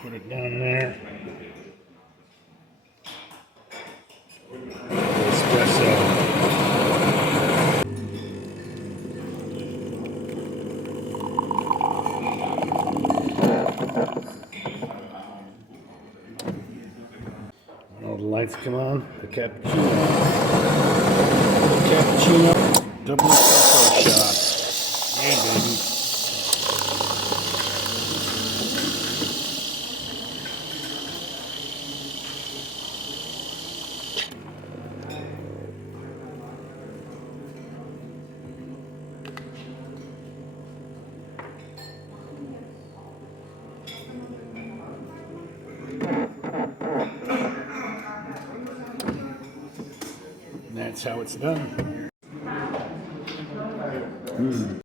Put it down there. Espresso. All the lights come on. The cappuccino. Double espresso shot. Yeah, baby. And that's how it's done.